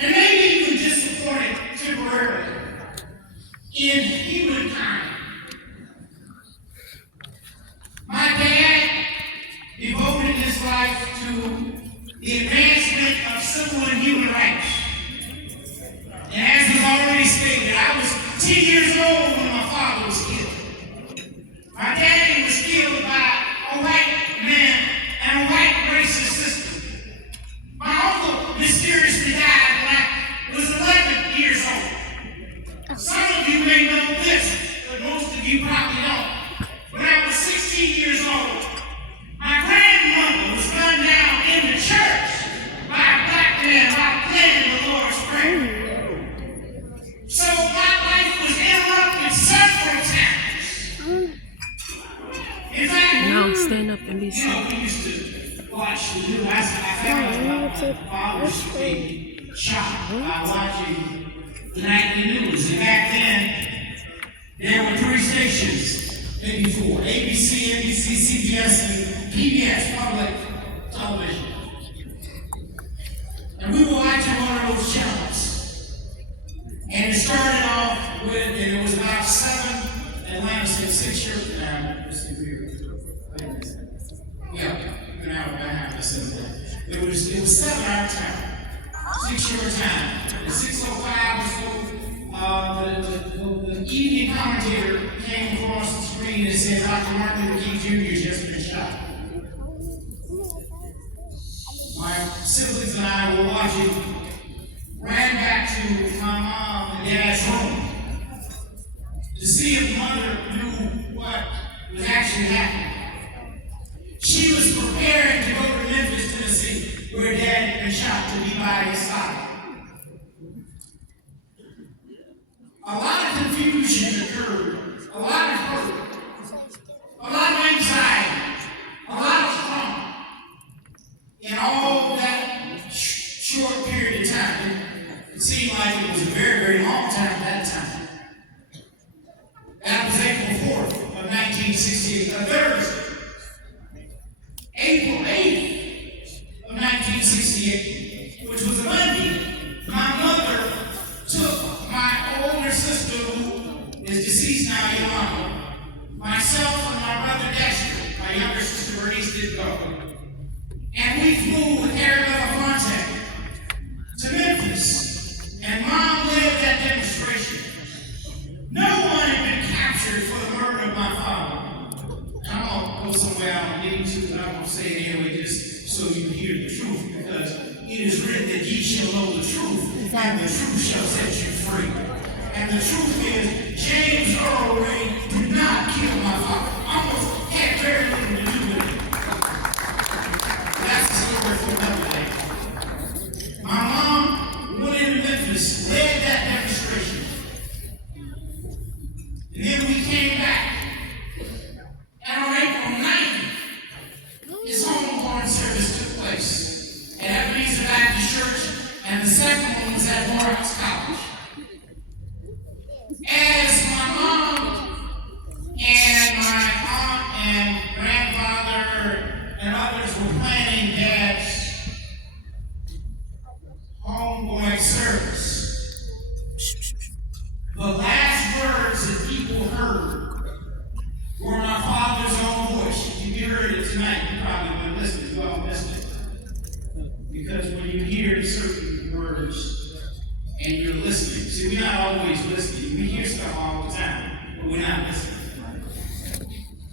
and maybe even disappointed temporarily in humankind. My dad devoted his life to the advancement of civil and human rights. And as was already stated, I was 10 years old when my father was killed. My daddy was killed by a white man and a white racist system. My uncle mysteriously died when I was 11 years old. Some of you may know this, but most of you probably don't. When I was 16 years old, my grandmother was gunned down in the church by a black man while playing the Lord's Prayer. So my life was interrupted several times. In fact, no, stand up and be still. we used to watch the news. I found out my father was being shot by watching the nightly news. And back then, there were 3 stations, maybe 4: ABC, NBC, CBS, and PBS, public television. And we were watching one of those channels. And it started off with, and it was about 7 Atlanta State 6 years. Let's see here. Yeah, an hour and a half or something. It was 7 our time, 6 your time. At 6:05 or so, the evening commentator came across the screen and said, Dr. Martin Luther King Jr. has just been shot. My siblings and I were watching, ran back to my mom and dad's room to see if mother knew what was actually happening. She was preparing to go to Memphis, Tennessee, where dad had been shot, to be by his side. A lot of confusion occurred, a lot of hurt, a lot of anxiety, a lot of trauma in all that short period of time. It seemed like it was a very, very long time at that time. That was April 4th of 1968, a Thursday. April 8th of 1968, which was a Monday, my mother took my older sister, who is deceased now, Yolanda, myself and my brother Dexter, my younger sister Bernice didn't go, and we flew with Arabella Fonte to Memphis, and Mom led that demonstration. No one had been captured for the murder of my father. I'm going to go somewhere I don't need to, but I'm going to say it anyway just so you can hear the truth, because it is written that ye shall know the truth, and the truth shall set you free. And the truth is, James Earl Ray did not kill my father. Almost had very little to do with it. That's the story for another day. My mom went into Memphis, led that demonstration. And then we came back. And on April 9th, his homegoing service took place at Ebenezer Baptist Church, and the second one was at Morehouse College. As my mom and my aunt and grandfather and others were planning Dad's homegoing service, the last words that people heard were my father's own voice. If you heard it tonight, you probably been listening. You all missed it. Because when you hear certain words and you're listening, see, we're not always listening. We hear stuff all the time, but we're not listening.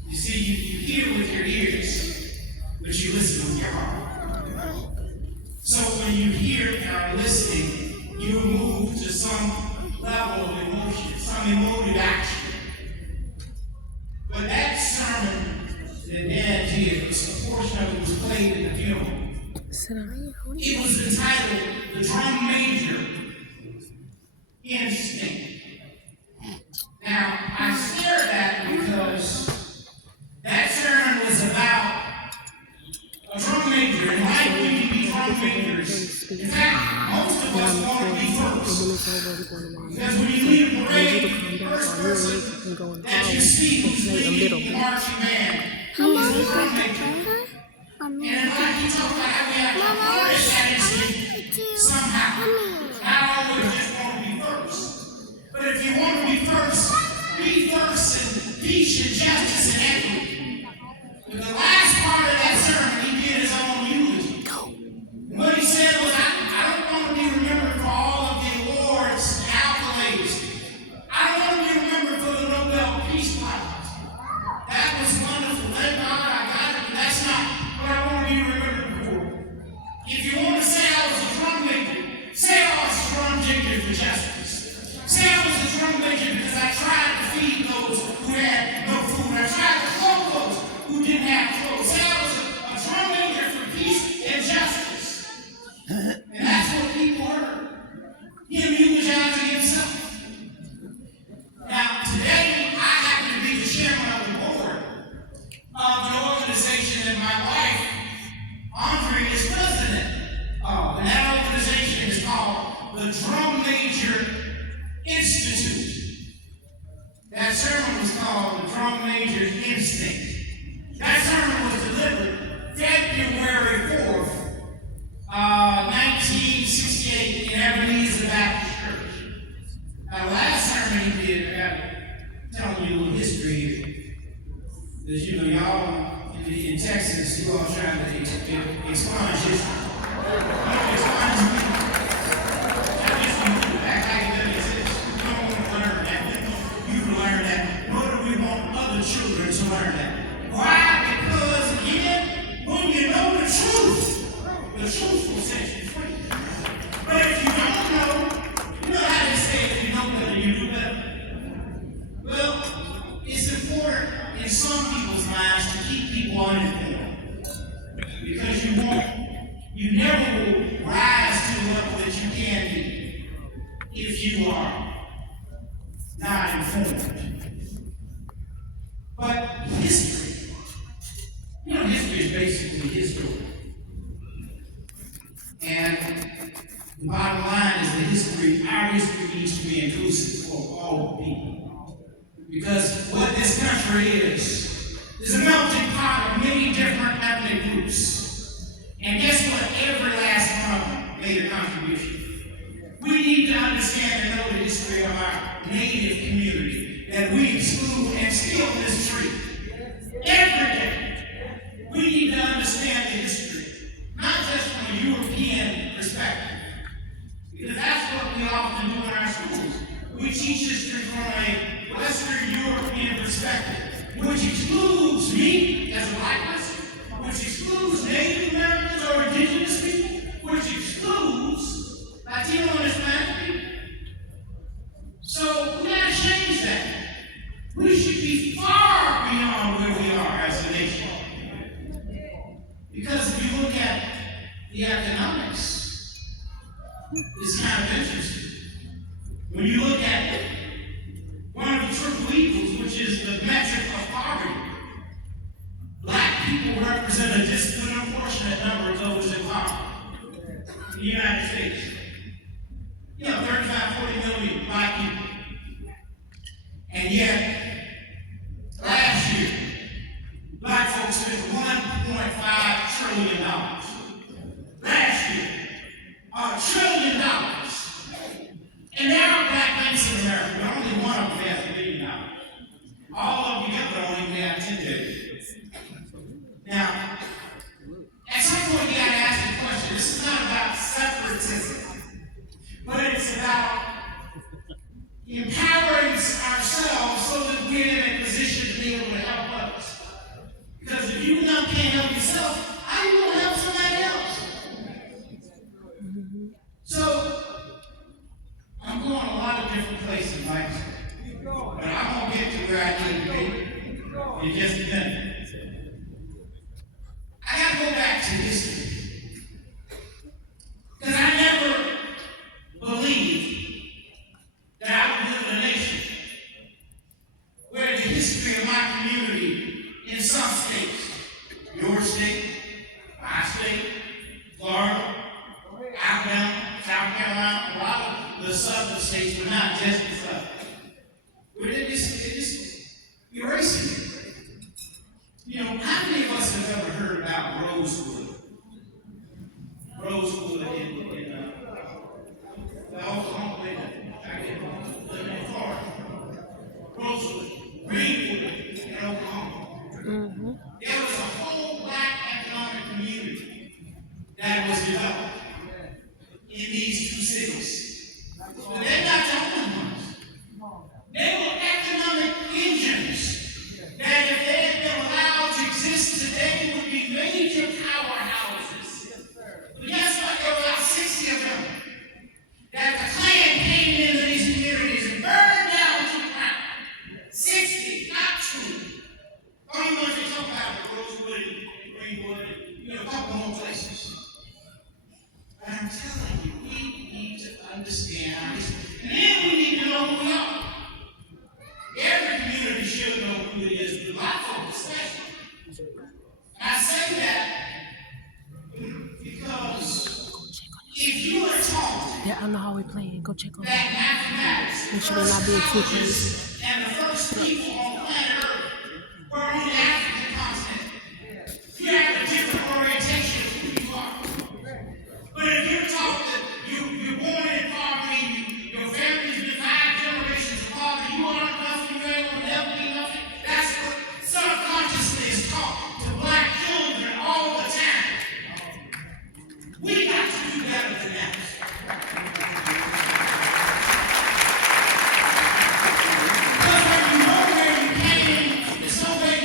You see, you hear with your ears, but you listen with your heart. So when you hear and are listening, you move to some level of emotion, some emotive action. But that sermon that Dad did, a portion of it was played in the funeral. It was entitled The Drum Major Instinct. Now, I share that because that sermon was about a drum major, and like we need to be drum majors. In fact, most of us want to be first. Because when you lead a parade, the first person that you see who's leading the marching band is the drum major. And in fact, you talk about how we have to harness that instinct somehow. But if you want to be first in peace and justice and equity. But the last part of that sermon, he did his own eulogy. And what he said was, I don't want to be remembered for all of the awards and accolades. I don't want to be remembered for the Nobel Peace Prize. That was wonderful. Thank God I got it, but that's not what I want to be remembered for. If you want to say I was a drum major, say I was a drum major for justice. Say I was a drum major because I tried to feed those who had no food. I tried to clothe those who didn't have clothes. Say I was a drum major for peace and justice. And that's what people heard. Him eulogizing himself. Now, today, I happen to be the chairman of the board of an organization that my wife, Andre, is president of. And that organization is called the Drum Major Institute. That sermon was called the Drum Major Instinct. That sermon was delivered February 4th, 1968 in Ebenezer Baptist Church. Now, the last sermon he did, I got to tell you a little history here. Because, you know, y'all in Texas, you all trying to expunge history. You don't expunge me. That just you act like it doesn't exist. You don't want to learn that. You can learn that. Nor do we want other children to learn that. Why? Because, again, when you know the truth will set you free. But if you don't know, you know how they say if you know better, you do better. Well, it's important in some people's minds to keep people uninformed. Because you never will rise to the level that you can be if you are not informed. But history, you know, history is basically history. And the bottom line is that our history needs to be inclusive for all people. Because what this country is a melting pot of many different ethnic groups. And guess what? Every last one of them made a contribution. We need to understand and know the history of our native community that we exclude and still mistreat. Every day, we need to understand the history, not just from a European perspective. Because that's what we often do in our schools. We teach history from a Western European perspective, which excludes me as a black person, which excludes Native Americans or indigenous people, which excludes Latino and Hispanic people. So we gotta change that. We should be far beyond where we are as a nation. Because if you look at the economics, it's kind of interesting. When you look at one of the triple evils, which is the metric of poverty, black people represent a disproportionate number of those in poverty in the United States. You know, 35, 40 million black people. And yet, last year, black folks spent $1.5 trillion. Last year, $1 trillion. And there are black banks in America, but only one of them has $1 billion. All of them together don't even have $10 billion. Now, at some point you gotta ask the question, this is not about separatism, but it's about empowering ourselves so that we're in a position to be able to help others. Because if you can't help yourself, how are you going to help somebody else? So, I'm going a lot of different places, Mike. But I'm going to get to where I need to be in just a minute. I got to go back to history. Because I never believed that I would live in a nation where the history of my community in some states, your state, my state, Florida, Alabama, South Carolina, a lot of the southern states, but not just the southern. We're just erasing it. You know, how many of us have ever heard about Rosewood? Rosewood in Oklahoma, that was developed in these two cities. But they're not the only ones. They were economic engines that if they had been allowed to exist today would be major powerhouses. But guess what? There were about 60 of them that the Klan came into these communities and burned down to the ground. 60, not 2. Only ones they talk about were Rosewood and Greenwood and a couple more places. But I'm telling you, we need to understand our history. And then we need to know who we are. Every community should know who it is, but black folks especially. And I say that because if you are taught Yeah, I know how we playing. Go check on that. that mathematics, Make sure they're not being too crazy. and the first people on planet Earth were on the African continent, you have a different orientation of who you are. But if you're taught that you're born in poverty, your family's been 5 generations of poverty, you aren't nothing, you ain't gonna never be nothing, that's what subconsciously is taught to black children all the time. We got to do better than that. Because when you know where you came, there's no way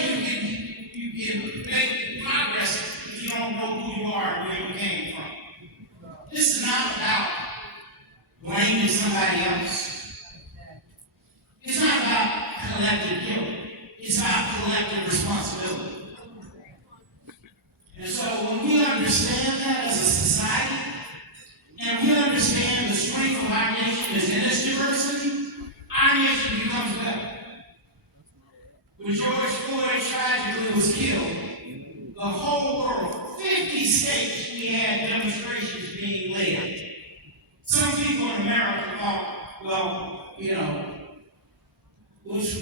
you can make progress if you don't know who you are and where you came from. This is not about blaming somebody else. It's not about collective guilt. It's about collective responsibility. And so when we understand that as a society, and we understand the strength of our nation is in its diversity, our nation becomes better. When George Floyd tragically was killed, the whole world, 50 states, we had demonstrations being led. Some people in America thought, well,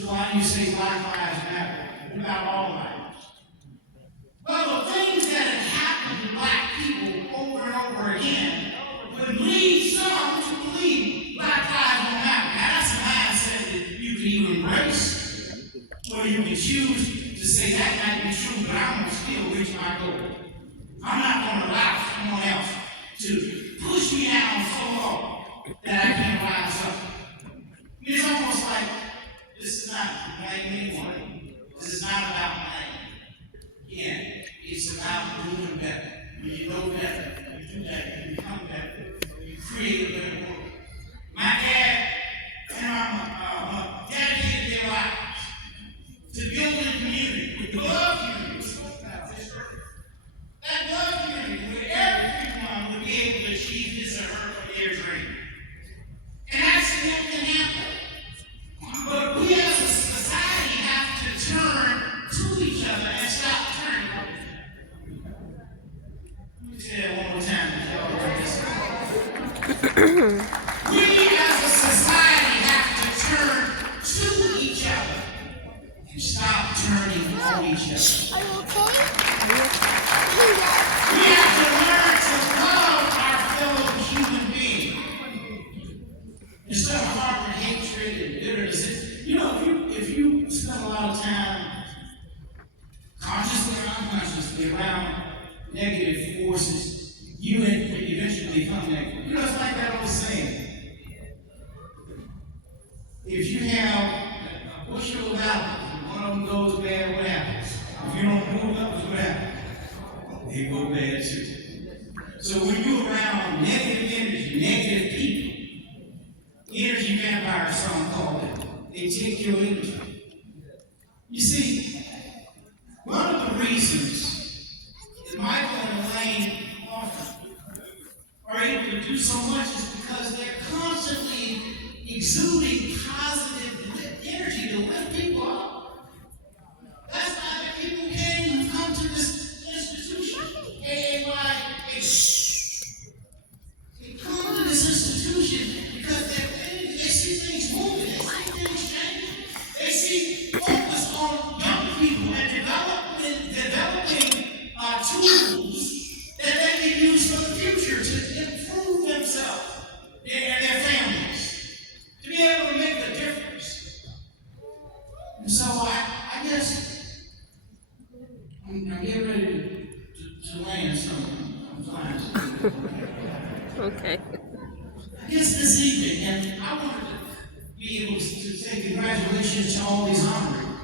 why do you say Black Lives Matter? What about all lives? Well, the things that have happened to black people over and over again would lead some to believe Black Lives don't matter. Now, that's a mindset that you can either embrace, or you can choose to say that might be true, but I'm going to still reach my goal. I'm not going to allow someone else to push me down so low that I can't rise up. It's almost like this is not blame anyone. This is not about blame. Again, it's about doing better. When you know better, you do better, you become better, you create a better world. My dad and mama dedicated their lives to building a community, with love community. That love community where everyone would be able to achieve his or her dream. And that's what can happen. But we as a society have to turn to each other and stop turning on each other. Let me say that one more time. We as a society have to turn to each other and stop turning on each other. Are you okay? We have to learn to love our fellow human being. Instead of harboring hatred and bitterness, if you spend a lot of time consciously or unconsciously around negative forces, you eventually become negative. It's like that old saying. If you have a bushel of apples, one of them goes bad, what happens? If you don't move up, what happens? They go bad too. So when you're around negative energy, negative people, energy vampires, some call it, they take your energy. You see, one of the reasons that Michael and Elaine often are able to do so much is because they're constantly exuding positive energy to lift people up. That's why the people came and come to this institution. They come to this institution because they see things moving, they see things changing, they see focus on young people and developing tools that they can use for the future to improve themselves and their families, to be able to make a difference. And so Okay. It's this evening, and I wanted to be able to say congratulations to all these honorees.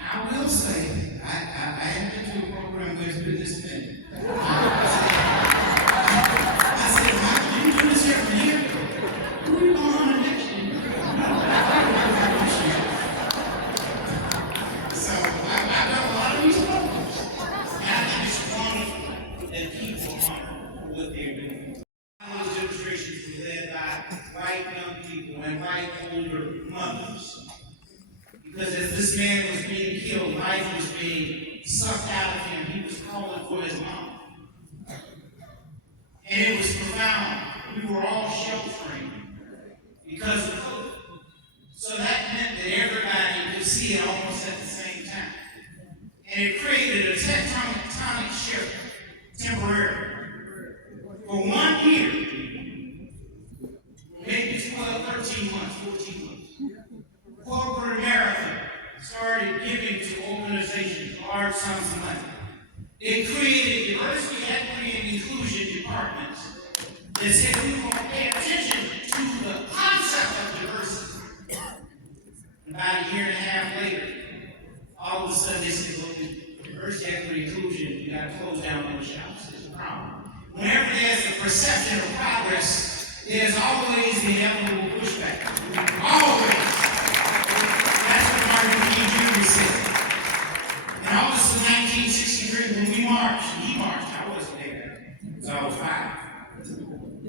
I will say, I haven't been to a program where it's been this many. I said, how do you do this every year? Who are you going on next year? So I've done a lot of these programs. And I think it's wonderful that people honor what they're doing. Those demonstrations were led by white young people and white older mothers. Because as this man was being killed, life was being sucked out of him. He was calling for his mom. And it was profound. We were all sheltering because of COVID. So that meant that everybody could see it almost at the same time. And it created a tectonic shift temporarily. For 1 year, maybe 12, 13 months, 14 months, corporate America started giving to organizations large sums of money. It created diversity, equity, and inclusion departments that said we want to pay attention to the concept of diversity. And about a year and a half later, all of a sudden they said, look, diversity, equity, inclusion, you got to close down those shops. It's a problem. Whenever there's a perception of progress, there's always the inevitable pushback. Always. That's what Martin Luther King Jr. said. In August of 1963, when we marched, he marched, I wasn't there, because I was 5.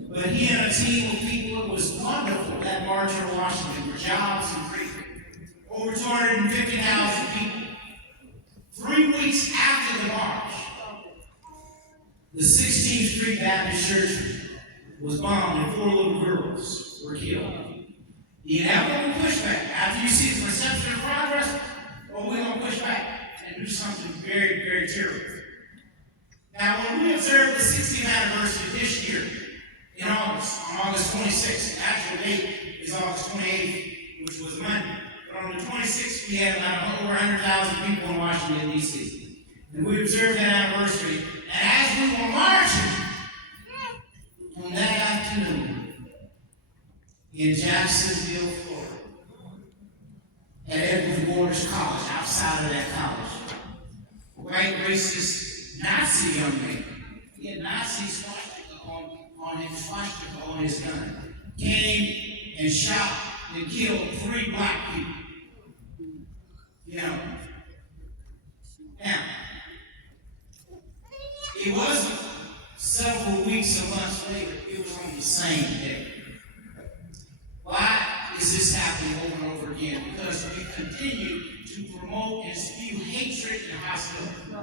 But he and a team of people, it was wonderful, that march in Washington for jobs and freedom. Over 250,000 people. 3 weeks after the march, the 16th Street Baptist Church was bombed and 4 little girls were killed. The inevitable pushback, after you see the perception of progress, well, we're going to push back and do something very, very terrible. Now, when we observe the 60th anniversary this year, in August, on August 26th, the actual date is August 28th, which was Monday. But on the 26th, we had about over 100,000 people in Washington, D.C. And we observed that anniversary. And as we were marching on that afternoon in Jacksonville, Florida, at Edward Waters College, outside of that college, white racist Nazi young man, he had Nazi swastika on his gun, came and shot and killed 3 black people. You know. Now, it wasn't several weeks or months later, it was on the same day. Why is this happening over and over again? Because we continue to promote and spew hatred and hostility.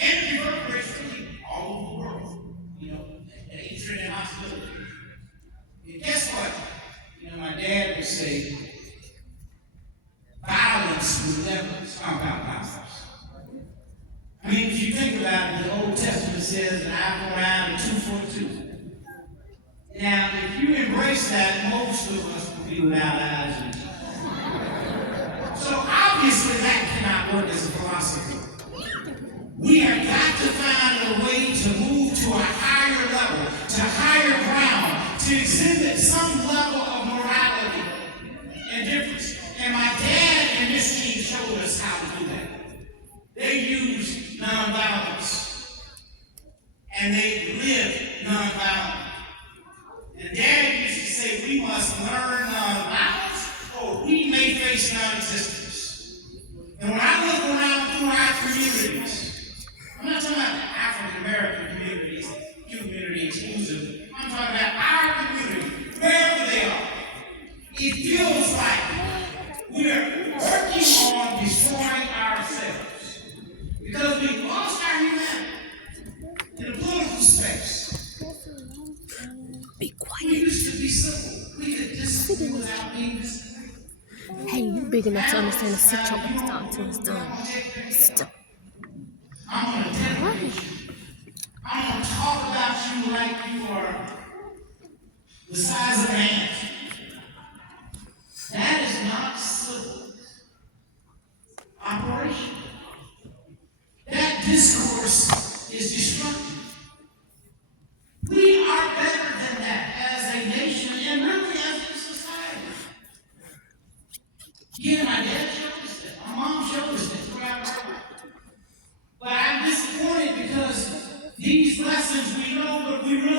And it reverberates really all over the world. You know, hatred and hostility. And guess what? You know, my dad would say, violence will never stomp out violence. I mean, if you think about it, the Old Testament says an eye for an eye and 2 for 2. Now, if you embrace that, most of us will be without eyes and teeth. So obviously that cannot work as a philosophy. We have got to find a way to move to a higher level, to higher ground, to exhibit some level of morality and difference. And my dad and this team showed us how to do that. They used nonviolence. And they lived nonviolence. And Dad used to say we must learn nonviolence or we may face non-existence. And when I look around through our communities, I'm not talking about the African American communities, community exclusive. I'm talking about our community, wherever they are. It feels like we are working on destroying ourselves because we've lost our humanity in the political space. Be quiet. We used to be simple. We could discipline without being disciplined. Hey, you big enough to understand the sit your ass down until it's done. Stop. I'm going to dedicate you. I'm going to talk about you like you are the size of an ant. That is not civil operation. That discourse is destructive.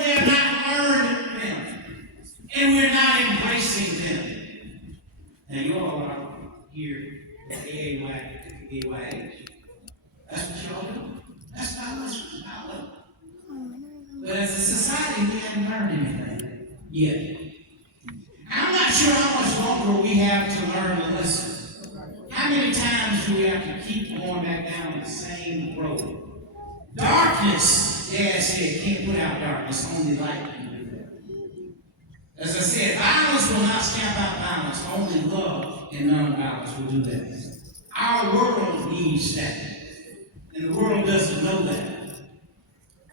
they're not learning them, and we're not embracing them. Now you all are here at AYH. That's what y'all do. That's not what's about. But as a society, we haven't learned anything yet. I'm not sure how much longer we have to learn the lesson. How many times do we have to keep going back down the same road? Darkness, Dad said, can't put out darkness, only light can do that. As I said, violence will not stamp out violence, only love and non-violence will do that. Our world needs that. And the world doesn't know that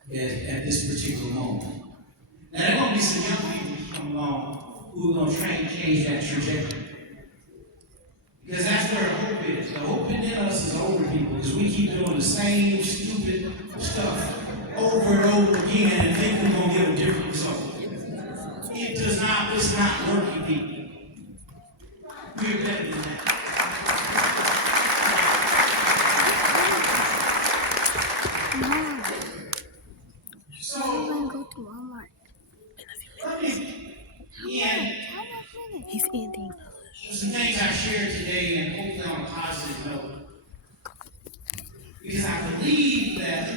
at this particular moment. Now, there are going to be some young people who come along who are going to try and change that trajectory. Because that's where the hope is. The hope in us is older people, because we keep doing the same stupid stuff over and over again and think we're going to get a different result. It does not, it's not working, people. We're better than that. He's ending. Some things I shared today, and hopefully on a positive note, because I believe that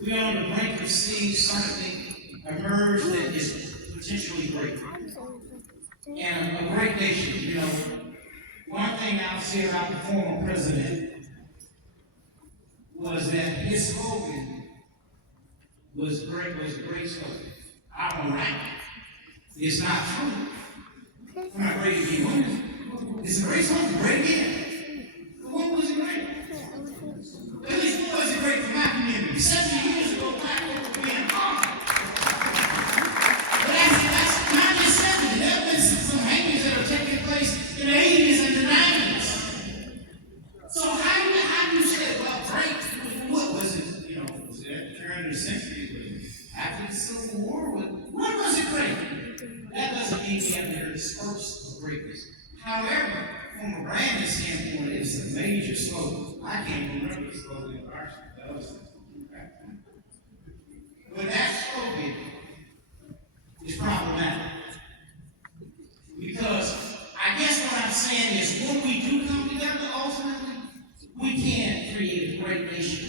we're on the brink of seeing something emerge that is potentially great, and a great nation. You know, one thing I'll say about the former president was that his slogan was a great slogan. I don't like it. It's not true. I'm not ready to be women. It's a great song, great again. But when was it great? At least it wasn't great for my community. 70 years ago, black folks were being harmed. But that's not just 70. There have been some hangings that are taking place in the 80s and the 90s. So how do you say, well, great? What was it? You know, was it at the turn of the century? After the Civil War? When was it great? That doesn't mean we haven't heard the spurts of greatness. However, from a branding standpoint, it's a major slogan. I can't remember the slogan of ours. But that slogan is problematic. Because I guess what I'm saying is when we do come together, ultimately, we can create a great nation.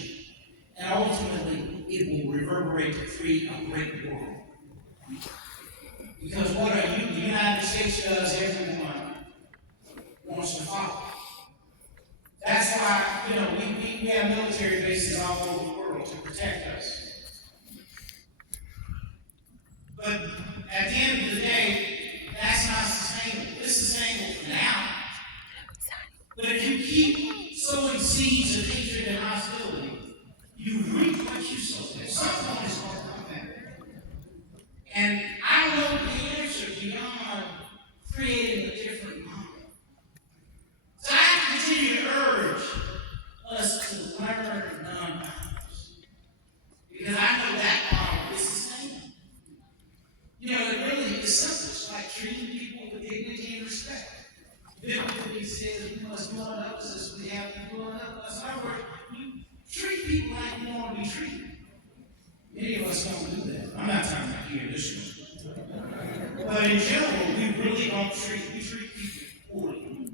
And ultimately, it will reverberate to create a great world. Because what the United States does, everyone wants to follow. That's why, you know, we have military bases all over the world to protect us. But at the end of the day, that's not sustainable. It's sustainable for now. But if you keep sowing seeds of hatred and hostility, you reap what you sow. At some point, it's going to come back. And I don't know the answer beyond creating a different model. So I have to continue to urge us to learn nonviolence. Because I know that model is sustainable. You know, it really is simple. It's like treating people with dignity and respect. Biblically, it says we must do unto others as we have to do unto us. In other words, you treat people like you want to be treated. Many of us don't do that. I'm not talking about here in this room. But in general, we really don't treat people poorly.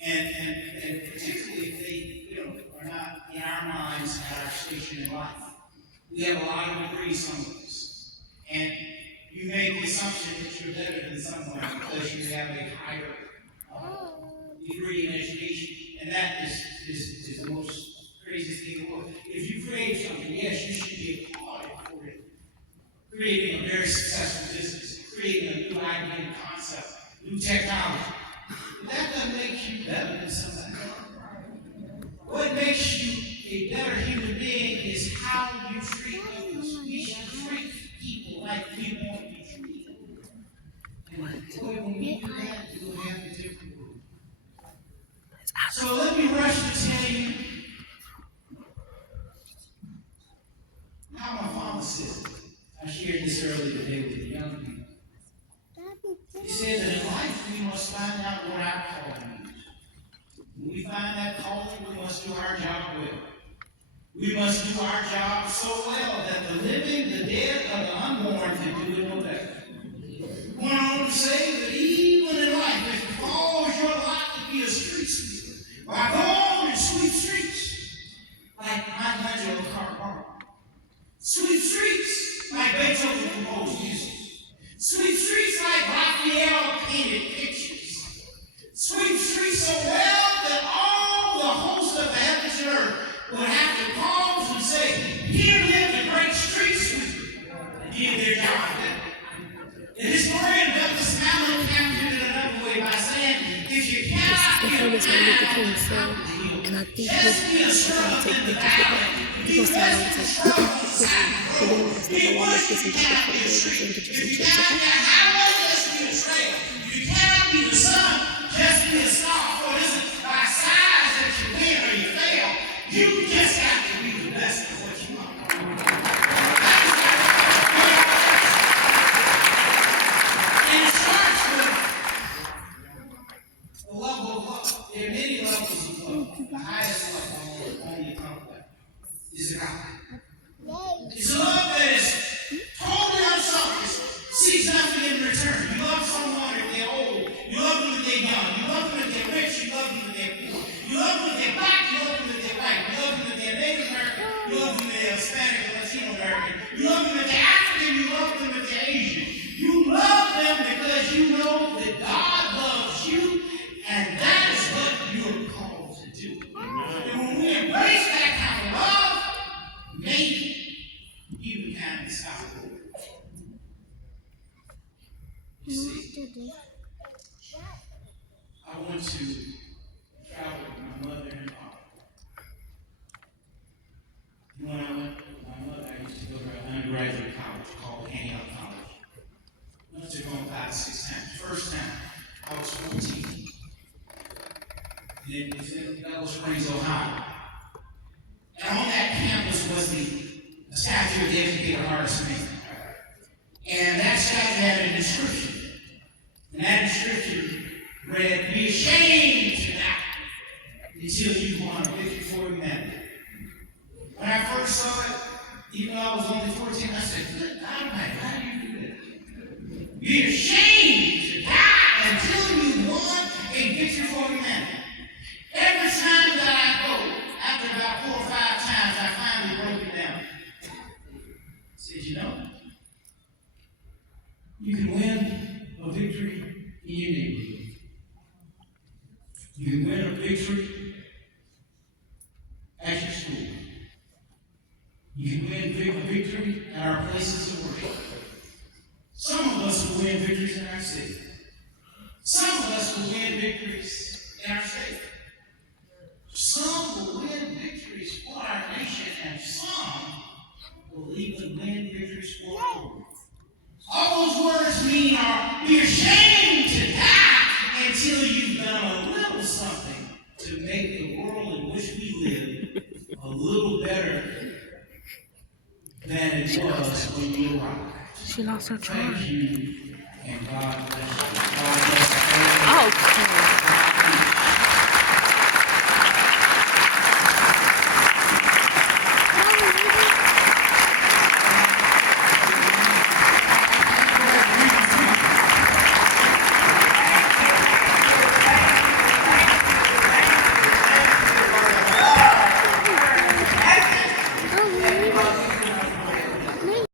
And particularly if they, you know, are not in our minds at our station in life. We have a lot of degrees, some of us. And you make the assumption that you're better than someone because you have a higher degree in education. And that is the most craziest thing in the world. If you create something, yes, you should be applauded for it. Creating a very successful business, creating a new idea and concept, new technology. But that doesn't make you better than somebody else. What makes you a better human being is how you treat others. We should treat people like we want to be treated. And boy, when we do that, we'll have a different world. So let me rush to tell you how my father said it. I shared this earlier today with the young people. He said that in life we must find out what our calling is. When we find that calling, we must do our job well. We must do our job so well that the living, the dead, and the unborn can do it no better. Went on to say that even in life, if it falls your lot to be a street sweeper, why go on and sweep streets like Michelangelo carved. Sweep streets like Beethoven composed music. Sweep streets like Raphael painted pictures. Sweep streets so well that all the hosts of the heavens and earth would have to pause and say, here lived a great street sweeper, and did their job. The historian Douglas Mallow captured it another way by saying, if you cannot The famous one with the king, so, and I think he's going to take pictures with it. Because I want to take pictures. And then we'll step along with this and take it for the babies and get you some chips, okay? You cannot be the sun, just be a star, for it isn't by size that you win or you fail. You just got to be the best of what you are. And it starts with the level of love. There are many levels of love. The highest level on the complex is a God. It's a love that is totally unselfish, seeks nothing in return. You love someone if they're old. You love them if they're young. You love them if they're rich. You love them if they're poor. You love them if they're black. You love them if they're white. You love them if they're Native American. You love them if they're Hispanic or Latino American. You love them if they're African. You love them if they're Asian. You love them because you know that God loves you, and that is what you're called to do. And when we embrace that kind of love, maybe you can stop it. You see, I want to travel with my mother and father. When I went with my mother, I used to go to an undergraduate college called Antioch College. I went to go 5 or 6 times. First time, I was 14. And it was in Bellows Springs, Ohio. And on that campus was the statue of the educated Horace Mann. And that statue had an inscription. And that inscription read, be ashamed to die until you won a victory for humanity. When I first saw it, even though I was only 14, I said, good God, how do you do that? Be ashamed to die until you won a victory for humanity. Every time that I go, after about 4 or 5 times, I finally broke it down. I said, you know, you can win a victory in your neighborhood. You can win a victory at your school. You can win victory at our places of worship. Some of us will win victories in our city. Some of us will win victories in our state. Some will win victories for our nation, and some will even win victories for the world. All those words mean are be ashamed to die until you've done a little something to make the world in which we live a little better than it was when you arrived. She lost her charm. Thank you, and God bless you. God bless you. Oh,